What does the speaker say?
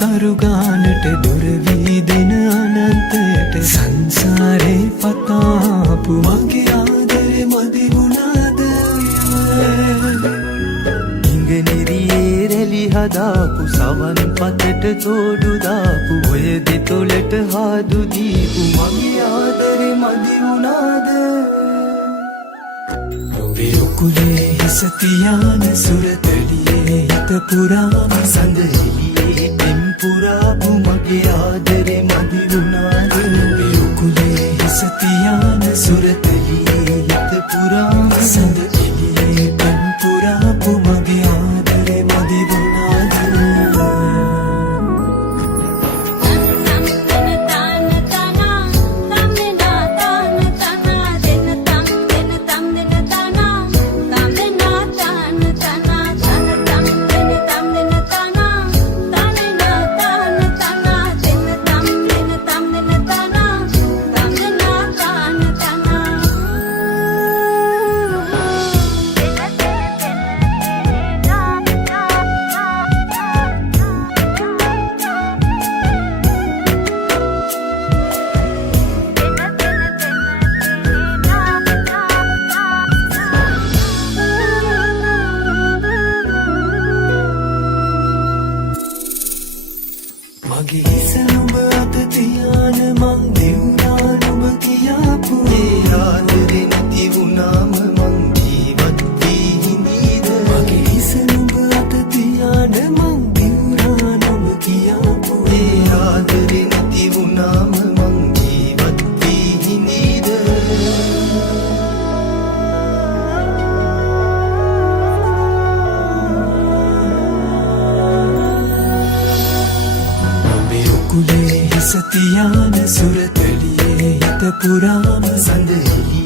තරුගානට දුරවී දෙන අනන්තයට සංසාරේ පතාපු මගේ ආදරේ මදි වුණාද ඉංගනිරියේ රැලි හදාපු සවන් පතට තෝඩු දාපු ඔය දෙතොලට හාදු දීපු මගේ ආදරේ මදි වුණාද ඔබේ උකුලේ හිස තියාන සුරතලියේ හිත පුරාම සඳ එළියේ පුරාපු මගේ ආදරේ මදි වුණාද ඔබේ උකුලේ හිස තියාන සුරතලියේ හිත පුරාම සඳ එළියේ පෙම් පුරාපු මගේ ආදරේ මදි වුණාද මගේ හිස නුඹ අත තියාන මං දෙවුනා නුඹ කියාපු ඒ ආදරේ නැති වුණාම මං ජීවත් වී හිඳීද මගේ හිස නුඹ අත තියාන මං දෙවුනා නුඹ කියාපු ඒ ආදරේ නැති වුණාම මං ජීවත් වී හිඳීද කුලේ හිස තියාන සුරතලියේ හිත පුරාම සඳ එළියේ